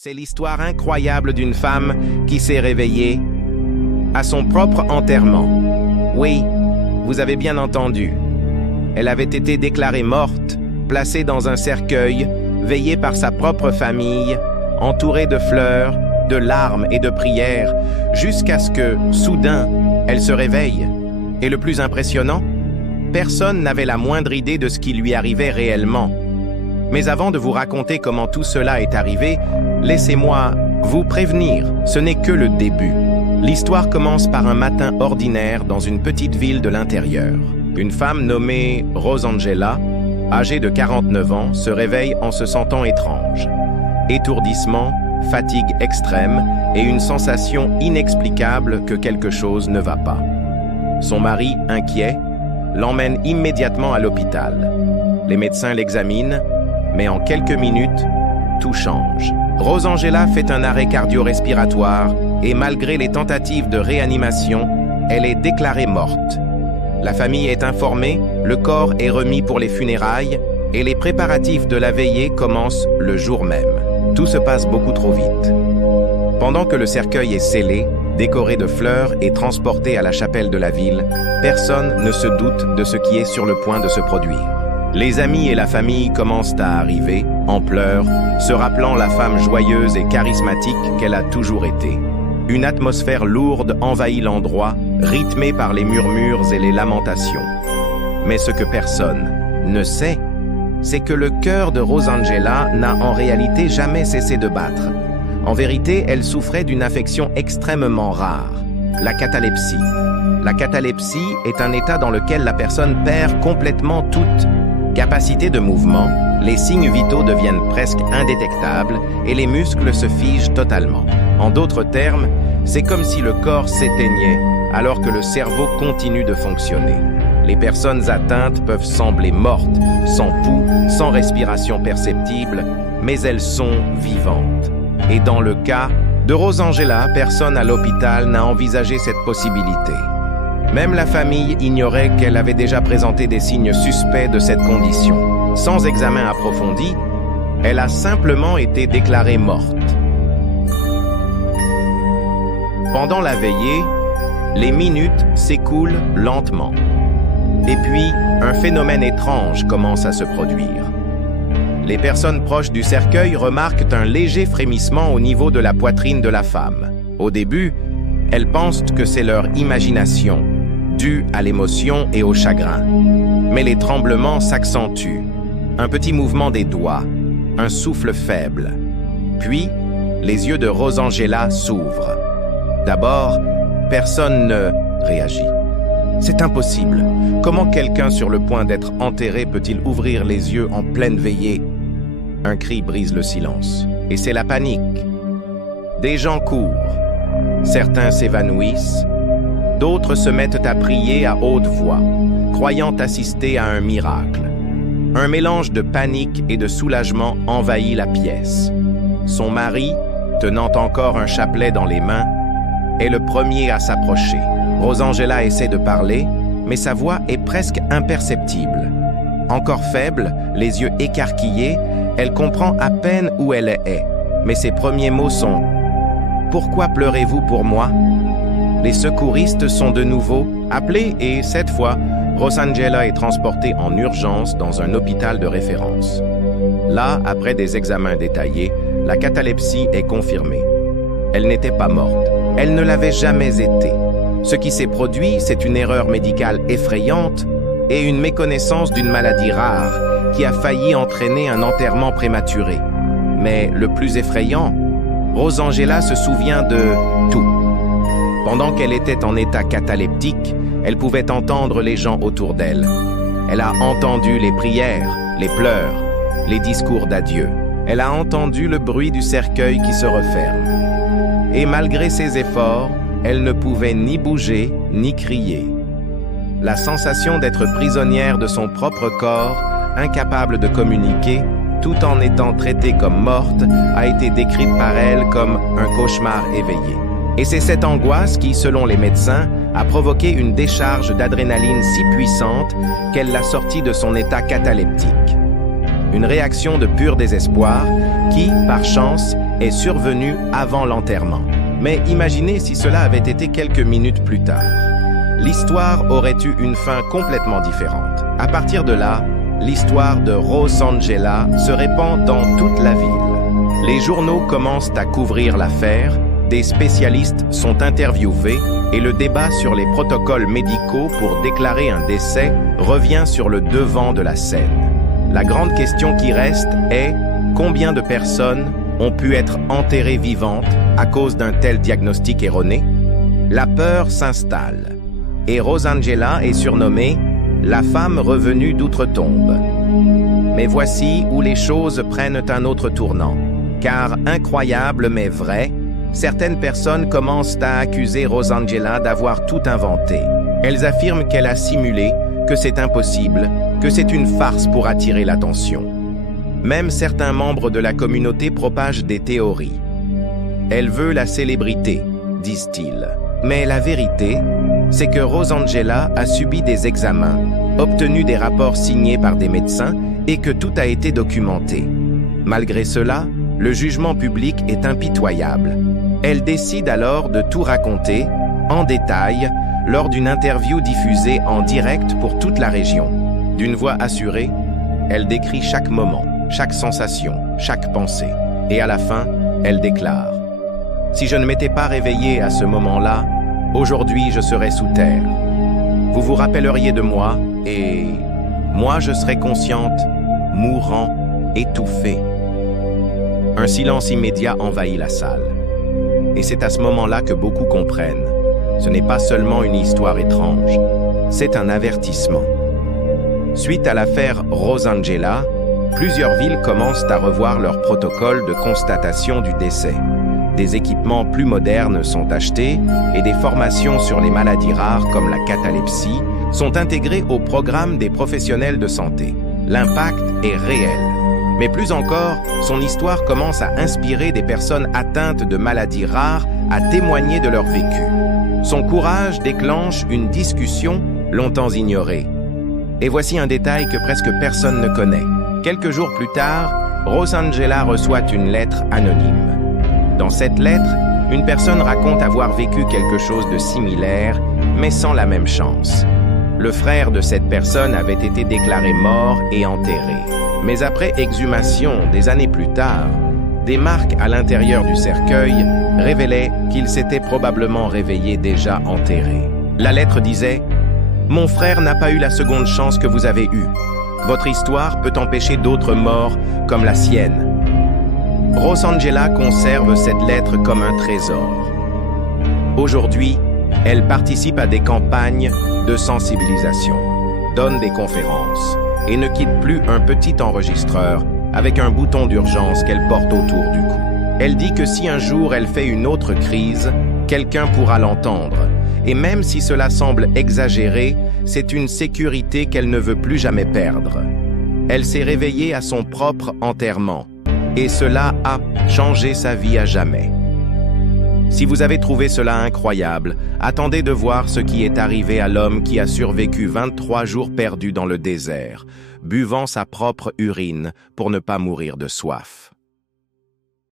C'est l'histoire incroyable d'une femme qui s'est réveillée à son propre enterrement. Oui, vous avez bien entendu. Elle avait été déclarée morte, placée dans un cercueil, veillée par sa propre famille, entourée de fleurs, de larmes et de prières, jusqu'à ce que, soudain, elle se réveille. Et le plus impressionnant, personne n'avait la moindre idée de ce qui lui arrivait réellement. Mais avant de vous raconter comment tout cela est arrivé, laissez-moi vous prévenir, ce n'est que le début. L'histoire commence par un matin ordinaire dans une petite ville de l'intérieur. Une femme nommée Rosangela, âgée de 49 ans, se réveille en se sentant étrange. Étourdissement, fatigue extrême et une sensation inexplicable que quelque chose ne va pas. Son mari, inquiet, l'emmène immédiatement à l'hôpital. Les médecins l'examinent, mais en quelques minutes, tout change. Rosangela fait un arrêt cardio-respiratoire et malgré les tentatives de réanimation, elle est déclarée morte. La famille est informée, le corps est remis pour les funérailles et les préparatifs de la veillée commencent le jour même. Tout se passe beaucoup trop vite. Pendant que le cercueil est scellé, décoré de fleurs et transporté à la chapelle de la ville, personne ne se doute de ce qui est sur le point de se produire. Les amis et la famille commencent à arriver, en pleurs, se rappelant la femme joyeuse et charismatique qu'elle a toujours été. Une atmosphère lourde envahit l'endroit, rythmée par les murmures et les lamentations. Mais ce que personne ne sait, c'est que le cœur de Rosangela n'a en réalité jamais cessé de battre. En vérité, elle souffrait d'une affection extrêmement rare, la catalepsie. La catalepsie est un état dans lequel la personne perd complètement toute capacité de mouvement, les signes vitaux deviennent presque indétectables et les muscles se figent totalement. En d'autres termes, c'est comme si le corps s'éteignait alors que le cerveau continue de fonctionner. Les personnes atteintes peuvent sembler mortes, sans pouls, sans respiration perceptible, mais elles sont vivantes. Et dans le cas de Rosangela, personne à l'hôpital n'a envisagé cette possibilité. Même la famille ignorait qu'elle avait déjà présenté des signes suspects de cette condition. Sans examen approfondi, elle a simplement été déclarée morte. Pendant la veillée, les minutes s'écoulent lentement. Et puis, un phénomène étrange commence à se produire. Les personnes proches du cercueil remarquent un léger frémissement au niveau de la poitrine de la femme. Au début, elles pensent que c'est leur imagination, due à l'émotion et au chagrin. Mais les tremblements s'accentuent. Un petit mouvement des doigts, un souffle faible. Puis, les yeux de Rosangela s'ouvrent. D'abord, personne ne réagit. C'est impossible. Comment quelqu'un sur le point d'être enterré peut-il ouvrir les yeux en pleine veillée? Un cri brise le silence. Et c'est la panique. Des gens courent. Certains s'évanouissent. D'autres se mettent à prier à haute voix, croyant assister à un miracle. Un mélange de panique et de soulagement envahit la pièce. Son mari, tenant encore un chapelet dans les mains, est le premier à s'approcher. Rosangela essaie de parler, mais sa voix est presque imperceptible. Encore faible, les yeux écarquillés, elle comprend à peine où elle est. Mais ses premiers mots sont « Pourquoi pleurez-vous pour moi ?» Les secouristes sont de nouveau appelés et, cette fois, Rosangela est transportée en urgence dans un hôpital de référence. Là, après des examens détaillés, la catalepsie est confirmée. Elle n'était pas morte. Elle ne l'avait jamais été. Ce qui s'est produit, c'est une erreur médicale effrayante et une méconnaissance d'une maladie rare qui a failli entraîner un enterrement prématuré. Mais le plus effrayant, Rosangela se souvient de tout. Pendant qu'elle était en état cataleptique, elle pouvait entendre les gens autour d'elle. Elle a entendu les prières, les pleurs, les discours d'adieu. Elle a entendu le bruit du cercueil qui se referme. Et malgré ses efforts, elle ne pouvait ni bouger, ni crier. La sensation d'être prisonnière de son propre corps, incapable de communiquer, tout en étant traitée comme morte, a été décrite par elle comme un cauchemar éveillé. Et c'est cette angoisse qui, selon les médecins, a provoqué une décharge d'adrénaline si puissante qu'elle l'a sortie de son état cataleptique. Une réaction de pur désespoir qui, par chance, est survenue avant l'enterrement. Mais imaginez si cela avait été quelques minutes plus tard. L'histoire aurait eu une fin complètement différente. À partir de là, l'histoire de Rosangela se répand dans toute la ville. Les journaux commencent à couvrir l'affaire, des spécialistes sont interviewés et le débat sur les protocoles médicaux pour déclarer un décès revient sur le devant de la scène. La grande question qui reste est combien de personnes ont pu être enterrées vivantes à cause d'un tel diagnostic erroné? La peur s'installe et Rosangela est surnommée la femme revenue d'outre-tombe. Mais voici où les choses prennent un autre tournant. Car, incroyable mais vrai, certaines personnes commencent à accuser Rosangela d'avoir tout inventé. Elles affirment qu'elle a simulé, que c'est impossible, que c'est une farce pour attirer l'attention. Même certains membres de la communauté propagent des théories. Elle veut la célébrité, disent-ils. Mais la vérité, c'est que Rosangela a subi des examens, obtenu des rapports signés par des médecins et que tout a été documenté. Malgré cela, le jugement public est impitoyable. Elle décide alors de tout raconter, en détail, lors d'une interview diffusée en direct pour toute la région. D'une voix assurée, elle décrit chaque moment, chaque sensation, chaque pensée. Et à la fin, elle déclare « Si je ne m'étais pas réveillée à ce moment-là, aujourd'hui je serais sous terre. Vous vous rappelleriez de moi et moi je serais consciente, mourant, étouffée. » Un silence immédiat envahit la salle. Et c'est à ce moment-là que beaucoup comprennent. Ce n'est pas seulement une histoire étrange, c'est un avertissement. Suite à l'affaire Rosangela, plusieurs villes commencent à revoir leur protocole de constatation du décès. Des équipements plus modernes sont achetés et des formations sur les maladies rares comme la catalepsie sont intégrées au programme des professionnels de santé. L'impact est réel. Mais plus encore, son histoire commence à inspirer des personnes atteintes de maladies rares à témoigner de leur vécu. Son courage déclenche une discussion longtemps ignorée. Et voici un détail que presque personne ne connaît. Quelques jours plus tard, Rosangela reçoit une lettre anonyme. Dans cette lettre, une personne raconte avoir vécu quelque chose de similaire, mais sans la même chance. Le frère de cette personne avait été déclaré mort et enterré. Mais après exhumation, des années plus tard, des marques à l'intérieur du cercueil révélaient qu'il s'était probablement réveillé déjà enterré. La lettre disait « Mon frère n'a pas eu la seconde chance que vous avez eue. Votre histoire peut empêcher d'autres morts comme la sienne. » Rosangela conserve cette lettre comme un trésor. Aujourd'hui, elle participe à des campagnes de sensibilisation, donne des conférences et ne quitte plus un petit enregistreur avec un bouton d'urgence qu'elle porte autour du cou. Elle dit que si un jour elle fait une autre crise, quelqu'un pourra l'entendre. Et même si cela semble exagéré, c'est une sécurité qu'elle ne veut plus jamais perdre. Elle s'est réveillée à son propre enterrement. Et cela a changé sa vie à jamais. Si vous avez trouvé cela incroyable, attendez de voir ce qui est arrivé à l'homme qui a survécu 23 jours perdus dans le désert, buvant sa propre urine pour ne pas mourir de soif.